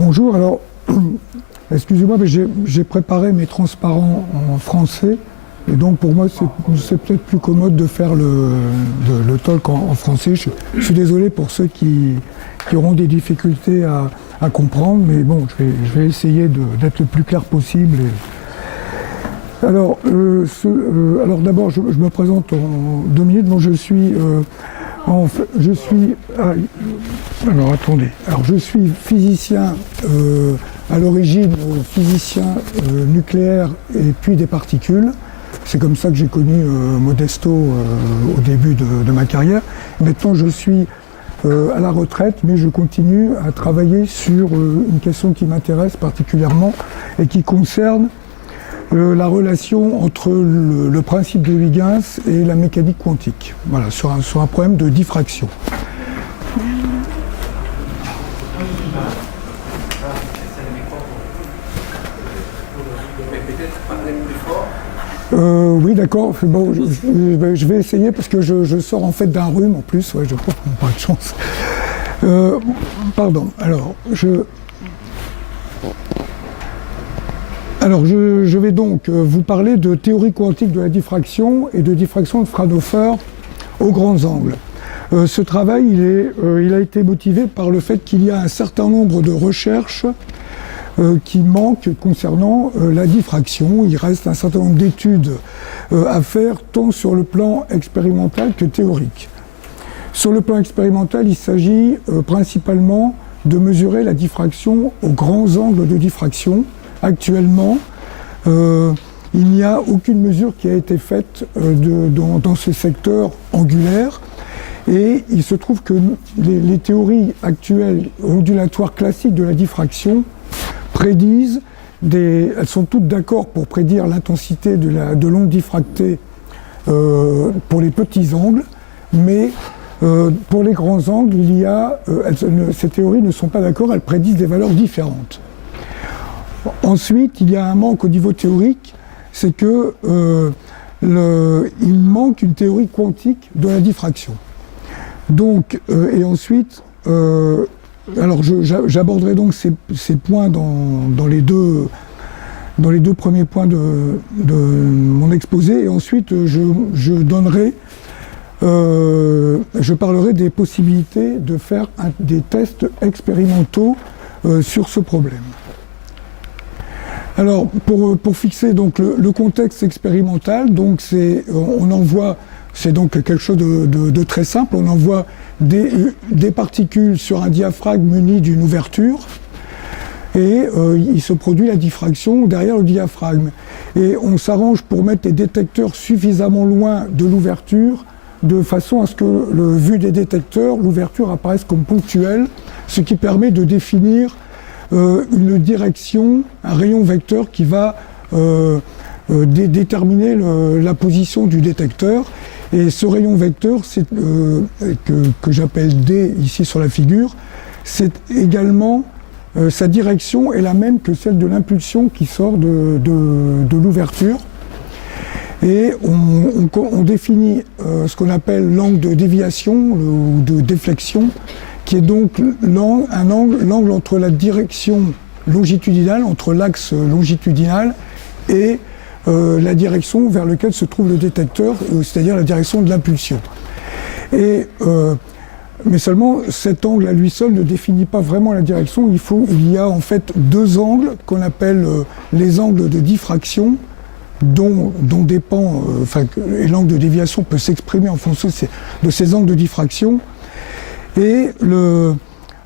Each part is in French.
Bonjour, alors, excusez-moi, mais j'ai préparé mes transparents en français, et donc pour moi c'est peut-être plus commode de faire le talk en français. Je suis désolé pour ceux qui auront des difficultés à comprendre, mais bon, je vais essayer d'être le plus clair possible. Alors d'abord, je me présente en 2 minutes. Bon, je suis physicien à l'origine, physicien nucléaire et puis des particules. C'est comme ça que j'ai connu Modesto au début de ma carrière. Maintenant, je suis à la retraite, mais je continue à travailler sur une question qui m'intéresse particulièrement et qui concerne la relation entre le principe de Huygens et la mécanique quantique, voilà, sur un problème de diffraction. Oui, d'accord. Bon, je vais essayer parce que je sors en fait d'un rhume en plus. Ouais, je crois qu'on n'a pas de chance. Pardon. Alors, je vais donc vous parler de théorie quantique de la diffraction et de diffraction de Fraunhofer aux grands angles. Ce travail, il a été motivé par le fait qu'il y a un certain nombre de recherches qui manquent concernant la diffraction. Il reste un certain nombre d'études à faire, tant sur le plan expérimental que théorique. Sur le plan expérimental, il s'agit principalement de mesurer la diffraction aux grands angles de diffraction. Actuellement, il n'y a aucune mesure qui a été faite dans ce secteur angulaire. Et il se trouve que les théories actuelles ondulatoires classiques de la diffraction prédisent, elles sont toutes d'accord pour prédire l'intensité de l'onde diffractée pour les petits angles, mais pour les grands angles, ces théories ne sont pas d'accord, elles prédisent des valeurs différentes. Ensuite, il y a un manque au niveau théorique, c'est que il manque une théorie quantique de la diffraction. Donc, et ensuite, alors j'aborderai donc ces points dans les deux premiers points de mon exposé, et ensuite je parlerai des possibilités de faire des tests expérimentaux sur ce problème. Alors, pour fixer donc le contexte expérimental, donc c'est donc quelque chose de très simple. On envoie des particules sur un diaphragme muni d'une ouverture et il se produit la diffraction derrière le diaphragme. Et on s'arrange pour mettre des détecteurs suffisamment loin de l'ouverture de façon à ce que, vu des détecteurs, l'ouverture apparaisse comme ponctuelle, ce qui permet de définir une direction, un rayon vecteur qui va déterminer la position du détecteur. Et ce rayon vecteur, que j'appelle D ici sur la figure, c'est également, sa direction est la même que celle de l'impulsion qui sort de l'ouverture. Et on définit ce qu'on appelle l'angle de déviation ou de déflexion, qui est donc l'angle entre la direction longitudinale, entre l'axe longitudinal et la direction vers laquelle se trouve le détecteur, c'est-à-dire la direction de l'impulsion. Mais seulement cet angle à lui seul ne définit pas vraiment la direction. Il y a en fait 2 angles qu'on appelle les angles de diffraction, dont dépend, et l'angle de déviation peut s'exprimer en fonction de ces angles de diffraction. Et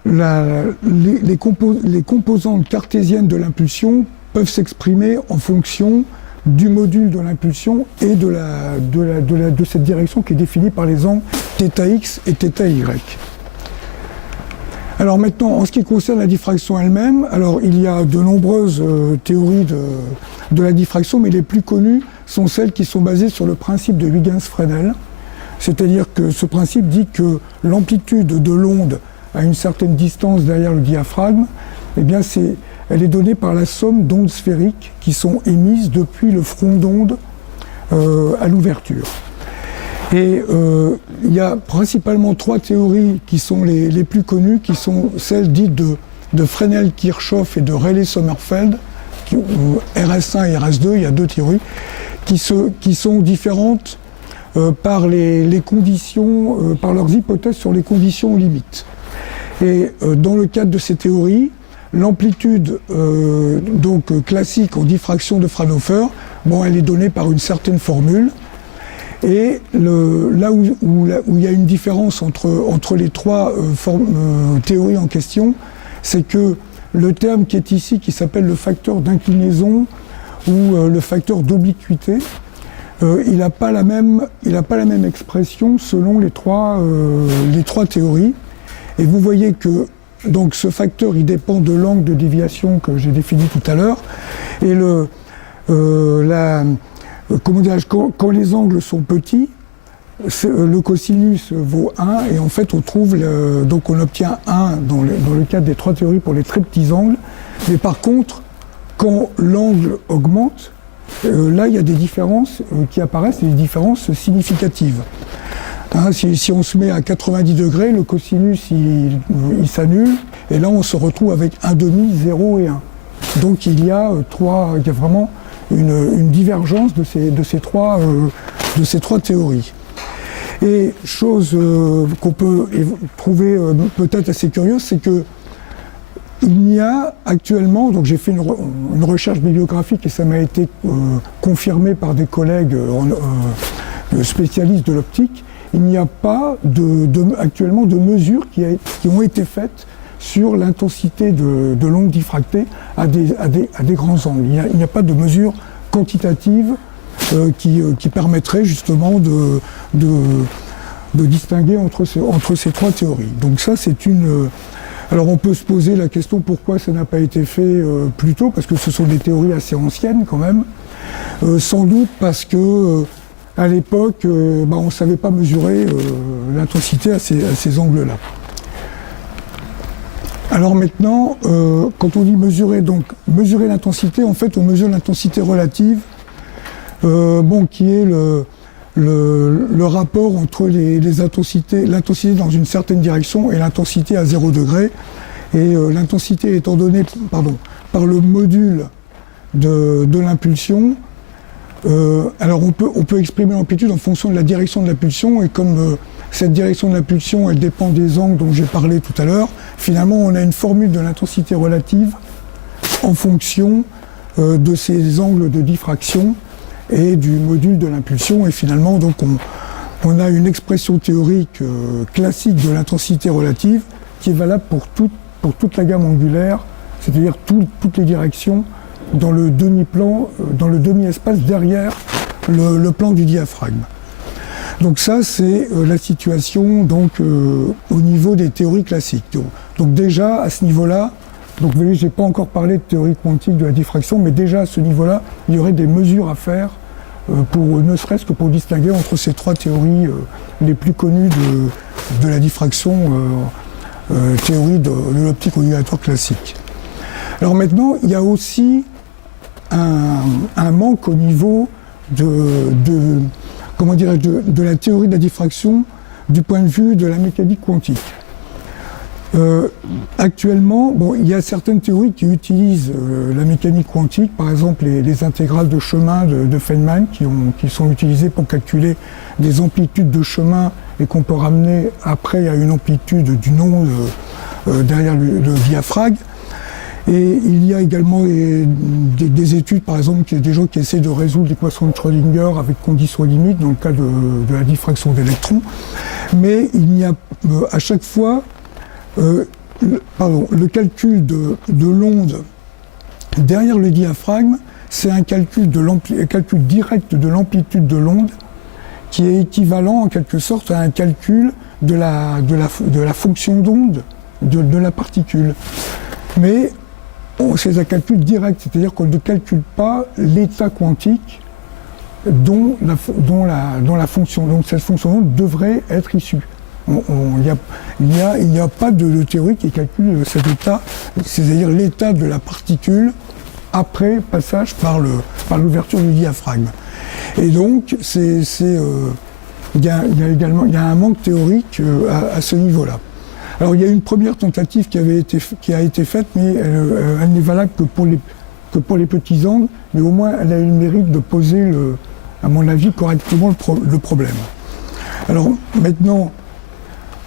les composantes cartésiennes de l'impulsion peuvent s'exprimer en fonction du module de l'impulsion et de cette direction qui est définie par les angles θx et θy. Alors maintenant, en ce qui concerne la diffraction elle-même, alors il y a de nombreuses théories de la diffraction, mais les plus connues sont celles qui sont basées sur le principe de Huygens-Fresnel. C'est-à-dire que ce principe dit que l'amplitude de l'onde à une certaine distance derrière le diaphragme, eh bien elle est donnée par la somme d'ondes sphériques qui sont émises depuis le front d'onde à l'ouverture. Et il y a principalement 3 théories qui sont les plus connues, qui sont celles dites de de Fresnel-Kirchhoff et de Rayleigh-Sommerfeld, RS1 et RS2, il y a deux théories, qui sont différentes par les conditions, par leurs hypothèses sur les conditions limites. Et dans le cadre de ces théories, l'amplitude donc classique en diffraction de Fraunhofer, bon, elle est donnée par une certaine formule. Et là où il y a une différence entre les trois théories en question, c'est que le terme qui est ici, qui s'appelle le facteur d'inclinaison ou le facteur d'obliquité, il n'a pas la même expression selon les trois théories. Et vous voyez que donc, ce facteur il dépend de l'angle de déviation que j'ai défini tout à l'heure. Et quand les angles sont petits, le cosinus vaut 1 et en fait on trouve donc on obtient 1 dans le cadre des trois théories pour les très petits angles. Mais par contre, quand l'angle augmente, là il y a des différences qui apparaissent, des différences significatives. Hein, si on se met à 90 degrés, le cosinus il s'annule et là on se retrouve avec 1,5, 0 et 1. Donc il y a vraiment une divergence de ces trois théories. Et chose qu'on peut trouver peut-être assez curieuse, c'est que il y a actuellement, donc j'ai fait une recherche bibliographique et ça m'a été confirmé par des collègues spécialistes de l'optique, il n'y a pas actuellement de mesures qui ont été faites sur l'intensité de l'onde diffractée à des grands angles. Il n'y a pas de mesure quantitative qui permettrait justement de distinguer entre ces trois théories. Donc ça, c'est une... Alors on peut se poser la question pourquoi ça n'a pas été fait plus tôt, parce que ce sont des théories assez anciennes quand même. Sans doute parce que à l'époque, on ne savait pas mesurer l'intensité à ces angles-là. Alors maintenant, quand on dit mesurer l'intensité, en fait on mesure l'intensité relative, qui est le rapport entre les intensités, l'intensité dans une certaine direction et l'intensité à 0 degré. Et l'intensité étant donnée par le module de l'impulsion. Alors on peut exprimer l'amplitude en fonction de la direction de l'impulsion, et comme cette direction de l'impulsion elle dépend des angles dont j'ai parlé tout à l'heure, finalement on a une formule de l'intensité relative en fonction de ces angles de diffraction et du module de l'impulsion, et finalement donc on a une expression théorique classique de l'intensité relative qui est valable pour toute la gamme angulaire, c'est-à-dire toutes les directions dans le demi-plan, dans le demi-espace derrière le plan du diaphragme. Donc ça, c'est la situation donc, au niveau des théories classiques. Donc déjà, à ce niveau-là, donc vous voyez, je n'ai pas encore parlé de théorie quantique de la diffraction, mais déjà à ce niveau-là, il y aurait des mesures à faire, ne serait-ce que pour distinguer entre ces trois théories les plus connues de la diffraction, théorie de l'optique ondulatoire classique. Alors maintenant, il y a aussi un manque au niveau de la théorie de la diffraction du point de vue de la mécanique quantique. Actuellement, il y a certaines théories qui utilisent la mécanique quantique, par exemple les intégrales de chemin de Feynman qui sont utilisées pour calculer des amplitudes de chemin et qu'on peut ramener après à une amplitude d'une onde derrière le diaphragme. Et il y a également des études, par exemple, des gens qui essaient de résoudre l'équation de Schrödinger avec conditions limites dans le cas de la diffraction d'électrons. Mais il n'y a à chaque fois le calcul de l'onde derrière le diaphragme, c'est un calcul direct de l'amplitude de l'onde qui est équivalent en quelque sorte à un calcul de la fonction d'onde de la particule. Mais c'est un calcul direct, c'est-à-dire qu'on ne calcule pas l'état quantique dont la fonction, donc cette fonction d'onde devrait être issue. Il n'y a pas de théorie qui calcule cet état, c'est-à-dire l'état de la particule après passage par l'ouverture du diaphragme. Et donc, il y a un manque théorique à ce niveau-là. Alors il y a une première tentative qui a été faite, mais elle n'est valable que pour les petits angles, mais au moins elle a eu le mérite de poser, à mon avis, correctement le problème. Alors maintenant,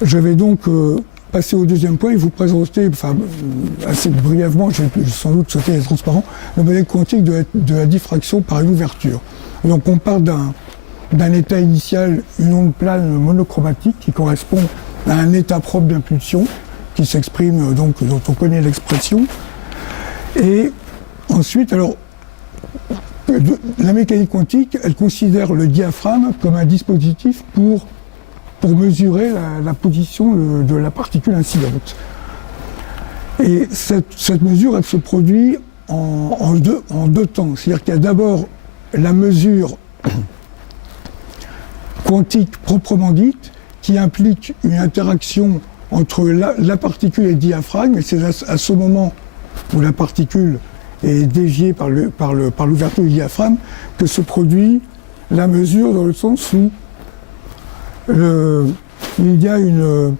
je vais donc passer au deuxième point et vous présenter, assez brièvement, je vais sans doute sauter les transparents, le modèle quantique de la diffraction par une ouverture. Donc on part d'un état initial, une onde plane monochromatique qui correspond à un état propre d'impulsion, qui s'exprime donc, dont on connaît l'expression. Et ensuite, alors, la mécanique quantique, elle considère le diaphragme comme un dispositif pour mesurer la position de la particule incidente. Et cette mesure, elle se produit en deux temps. C'est-à-dire qu'il y a d'abord la mesure quantique proprement dite, qui implique une interaction entre la particule et le diaphragme, et c'est à ce moment où la particule est déviée par l'ouverture du diaphragme que se produit la mesure, dans le sens où il y a une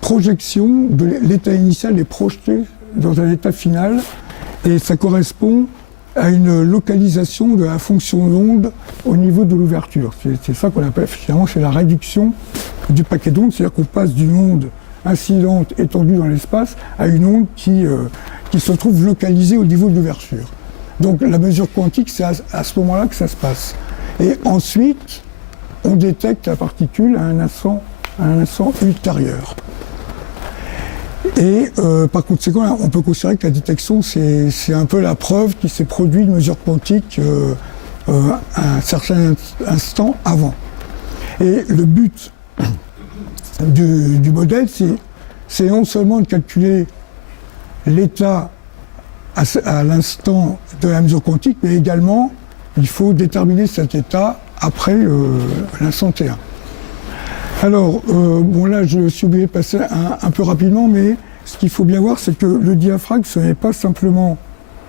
projection de l'état initial est projeté dans un état final, et ça correspond à une localisation de la fonction d'onde au niveau de l'ouverture. C'est ça qu'on appelle finalement, c'est la réduction du paquet d'ondes, c'est-à-dire qu'on passe d'une onde incidente étendue dans l'espace à une onde qui se trouve localisée au niveau de l'ouverture. Donc la mesure quantique, c'est à ce moment-là que ça se passe. Et ensuite, on détecte la particule à un instant ultérieur. Et par conséquent, on peut considérer que la détection, c'est un peu la preuve qu'il s'est produit une mesure quantique à un certain instant avant. Et le but du modèle, c'est non seulement de calculer l'état à l'instant de la mesure quantique, mais également, il faut déterminer cet état après l'instant T1. Alors, bon là, je suis obligé de passer un peu rapidement, mais ce qu'il faut bien voir, c'est que le diaphragme, ce n'est pas simplement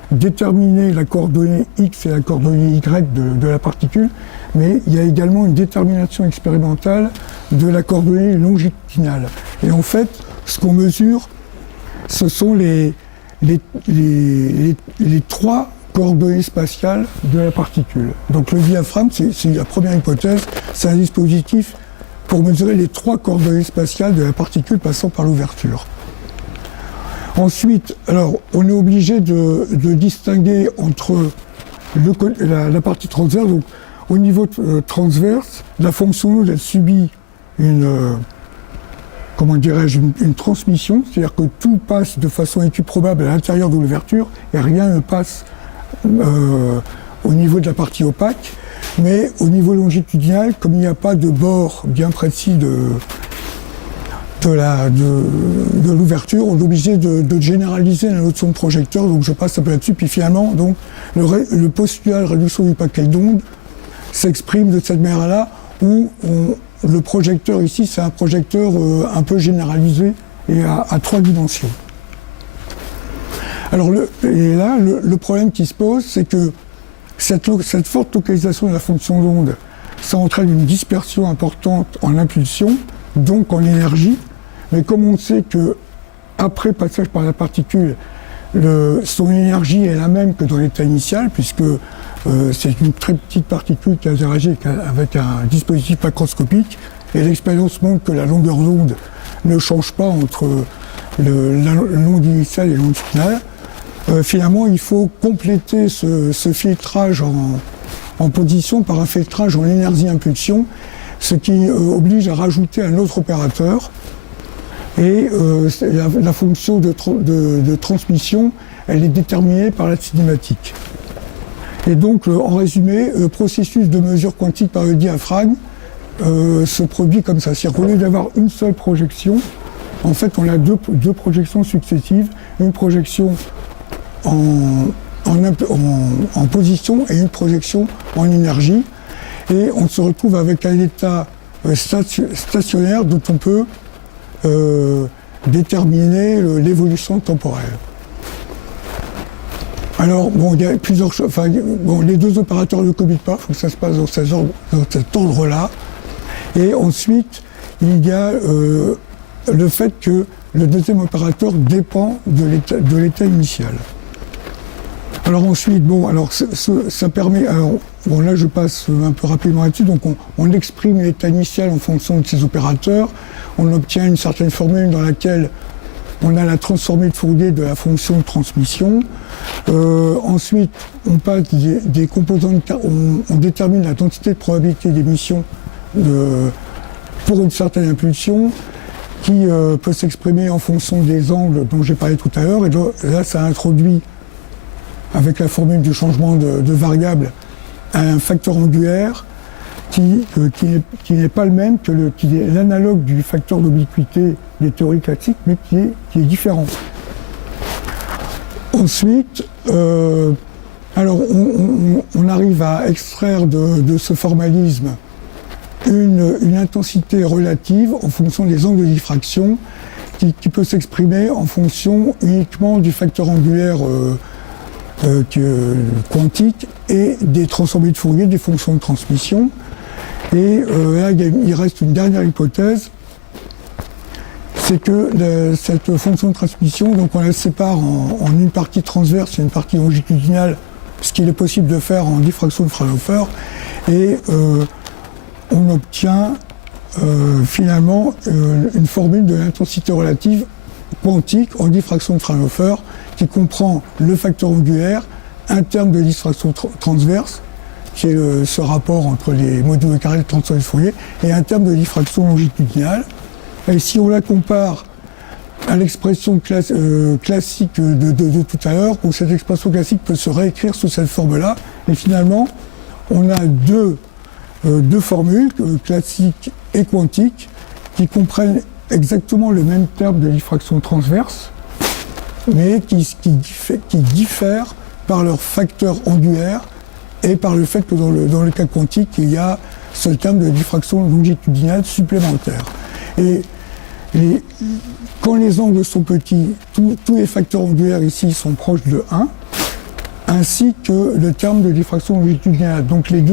déterminer la coordonnée X et la coordonnée Y de la particule, mais il y a également une détermination expérimentale de la coordonnée longitudinale. Et en fait, ce qu'on mesure, ce sont les trois coordonnées spatiales de la particule. Donc le diaphragme, c'est la première hypothèse, c'est un dispositif pour mesurer les trois coordonnées spatiales de la particule passant par l'ouverture. Ensuite, alors, on est obligé de distinguer entre la partie transverse. Donc, au niveau transverse, la fonction d'onde, elle subit une transmission, c'est-à-dire que tout passe de façon équiprobable à l'intérieur de l'ouverture et rien ne passe au niveau de la partie opaque. Mais au niveau longitudinal, comme il n'y a pas de bord bien précis de l'ouverture, on est obligé de généraliser la notion de projecteur, donc je passe un peu là-dessus, puis finalement, donc, le postulat de réduction du paquet d'ondes s'exprime de cette manière-là, où le projecteur ici, c'est un projecteur un peu généralisé et à trois dimensions. Alors, le problème qui se pose, c'est que cette forte localisation de la fonction d'onde, ça entraîne une dispersion importante en impulsion, donc en énergie. Mais comme on sait que après passage par la particule, son énergie est la même que dans l'état initial, puisque c'est une très petite particule qui interagit avec un dispositif macroscopique, et l'expérience montre que la longueur d'onde ne change pas entre l'onde initiale et l'onde finale. Finalement, il faut compléter ce filtrage en position par un filtrage en énergie-impulsion, ce qui oblige à rajouter un autre opérateur. Et la fonction de transmission, elle est déterminée par la cinématique. Et donc, en résumé, le processus de mesure quantique par le diaphragme se produit comme ça. C'est-à-dire qu'au lieu d'avoir une seule projection, en fait, on a deux projections successives, une projection en position et une projection en énergie. Et on se retrouve avec un état stationnaire dont on peut déterminer l'évolution temporelle. Alors, bon, il y a plusieurs choses. Enfin, bon, les deux opérateurs ne commutent pas, il faut que ça se passe dans cet ordre-là. Et ensuite, il y a le fait que le deuxième opérateur dépend de l'état initial. Alors ensuite, ça permet... Alors, là, je passe un peu rapidement là-dessus. Donc, on exprime l'état initial en fonction de ces opérateurs. On obtient une certaine formule dans laquelle on a la transformée de Fourier de la fonction de transmission. Ensuite, on passe des composants on détermine la densité de probabilité d'émission pour une certaine impulsion qui peut s'exprimer en fonction des angles dont j'ai parlé tout à l'heure. Et là, ça introduit, avec la formule du changement de variable, un facteur angulaire qui n'est pas le même qui est l'analogue du facteur d'obliquité des théories classiques, mais qui est différent. Ensuite, alors on arrive à extraire de ce formalisme une intensité relative en fonction des angles de diffraction qui peut s'exprimer en fonction uniquement du facteur angulaire quantique et des transformées de Fourier des fonctions de transmission. Et là, il reste une dernière hypothèse, c'est que cette fonction de transmission, donc on la sépare en une partie transverse et une partie longitudinale, ce qu'il est possible de faire en diffraction de Fraunhofer, et on obtient finalement une formule de l'intensité relative quantique en diffraction de Fraunhofer qui comprend le facteur angulaire, un terme de diffraction transverse, qui est ce rapport entre les modules carrés de transformée de Fourier, et un terme de diffraction longitudinale. Et si on la compare à l'expression classique de tout à l'heure, où cette expression classique peut se réécrire sous cette forme-là, et finalement, on a deux formules, classiques et quantiques, qui comprennent exactement le même terme de diffraction transverse, mais qui diffèrent par leur facteur angulaire et par le fait que dans le cas quantique, il y a ce terme de diffraction longitudinale supplémentaire. Et quand les angles sont petits, tous les facteurs angulaires ici sont proches de 1, ainsi que le terme de diffraction longitudinale. Donc les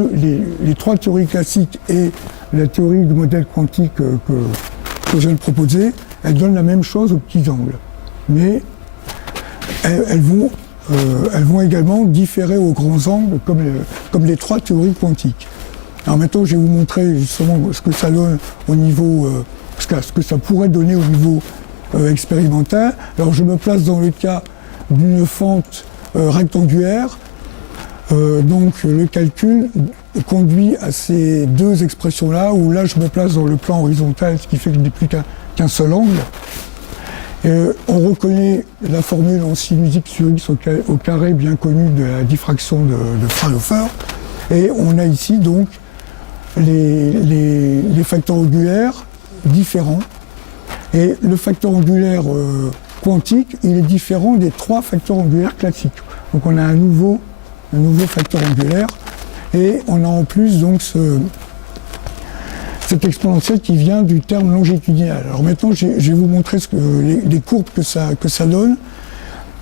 trois théories classiques et la théorie du modèle quantique que je viens de proposer, elles donnent la même chose aux petits angles. Mais elles vont également différer aux grands angles, comme les trois théories quantiques. Alors maintenant, je vais vous montrer justement ce que ça donne au niveau, ce que ça pourrait donner au niveau expérimental. Alors je me place dans le cas d'une fente rectangulaire. Donc le calcul conduit à ces deux expressions-là, où là je me place dans le plan horizontal, ce qui fait que je n'ai plus qu'un seul angle. On reconnaît la formule en sinusite sur x au carré bien connue de la diffraction de Fraunhofer. Et on a ici donc les facteurs angulaires différents. Et le facteur angulaire quantique, il est différent des trois facteurs angulaires classiques. Donc on a un nouveau facteur angulaire. Et on a en plus donc cette exponentielle qui vient du terme longitudinal. Alors maintenant, je vais vous montrer les courbes que ça donne.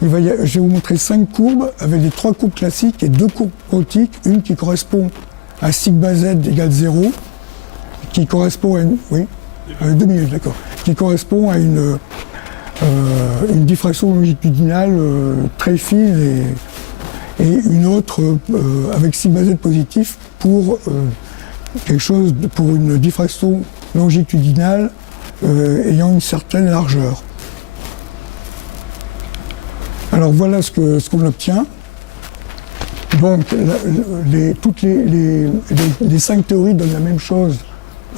Je vais vous montrer 5 courbes avec les 3 courbes classiques et 2 courbes quantiques. Une qui correspond à sigma z égale 0, qui correspond à une... Oui, 2 minutes, d'accord. Qui correspond à une diffraction longitudinale très fine et une autre avec sigma z positif pour pour une diffraction longitudinale ayant une certaine largeur. Alors voilà ce qu'on obtient. Donc toutes les 5 théories donnent la même chose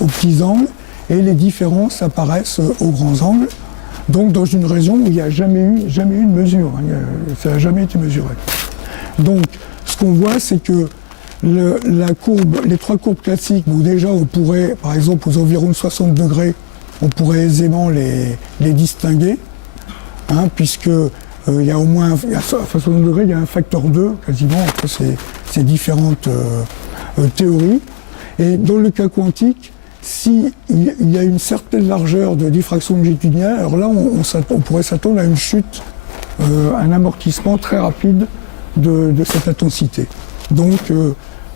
aux petits angles et les différences apparaissent aux grands angles. Donc dans une région où il n'y a jamais eu de mesure, ça n'a jamais été mesuré. Donc ce qu'on voit, c'est que les 3 courbes classiques, où déjà on pourrait, par exemple aux environs de 60 degrés, on pourrait aisément les distinguer, puisque il y a au moins, à 60 degrés, il y a un facteur 2 quasiment entre ces différentes théories. Et dans le cas quantique, s'il y a une certaine largeur de diffraction longitudinale, alors là on pourrait s'attendre à une chute, un amortissement très rapide de cette intensité. Donc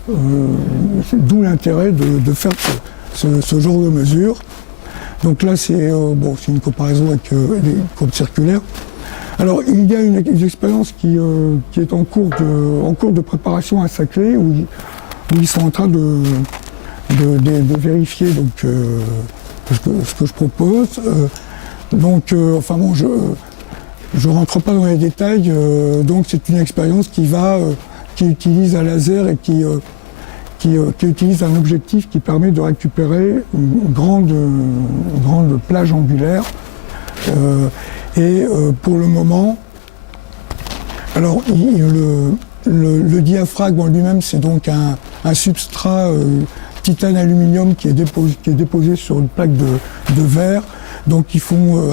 d'où l'intérêt de faire ce genre de mesure. Donc là, c'est une comparaison avec les courbes circulaires. Alors, il y a une expérience qui est en cours de préparation à Saclay, où ils sont en train de vérifier donc, ce que je propose. Je rentre pas dans les détails. Donc, c'est une expérience qui utilise un laser et qui utilise un objectif qui permet de récupérer une grande plage angulaire. Pour le moment, alors le diaphragme en lui-même, c'est donc un substrat titane-aluminium qui est déposé sur une plaque de verre. Donc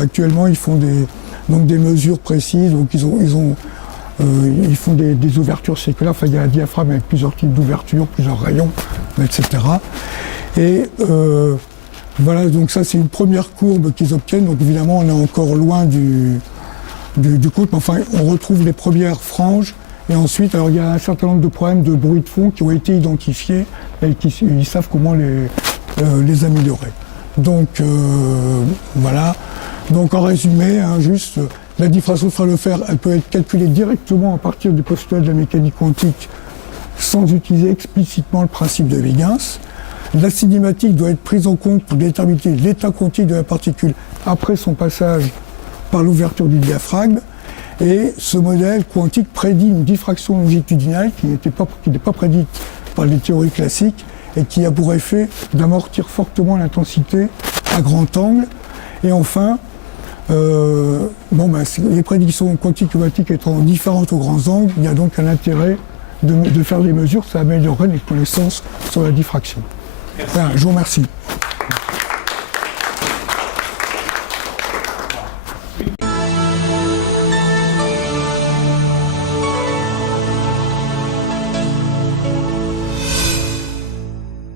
actuellement ils font des mesures précises. Donc ils font des ouvertures circulaires. Enfin, il y a un diaphragme avec plusieurs types d'ouvertures, plusieurs rayons, etc. Et voilà, donc ça c'est une première courbe qu'ils obtiennent. Donc évidemment on est encore loin du compte, mais enfin on retrouve les premières franges. Et ensuite, alors il y a un certain nombre de problèmes de bruit de fond qui ont été identifiés et ils savent comment les améliorer. Donc voilà. Donc en résumé, juste la diffraction de Fraunhofer, elle peut être calculée directement à partir du postulat de la mécanique quantique sans utiliser explicitement le principe de Huygens. La cinématique doit être prise en compte pour déterminer l'état quantique de la particule après son passage par l'ouverture du diaphragme. Et ce modèle quantique prédit une diffraction longitudinale qui n'est pas prédite par les théories classiques et qui a pour effet d'amortir fortement l'intensité à grand angle. Et enfin, les prédictions quantiques chromatiques étant différentes aux grands angles, il y a donc un intérêt de faire des mesures, ça améliorerait les connaissances sur la diffraction. Voilà, je vous remercie.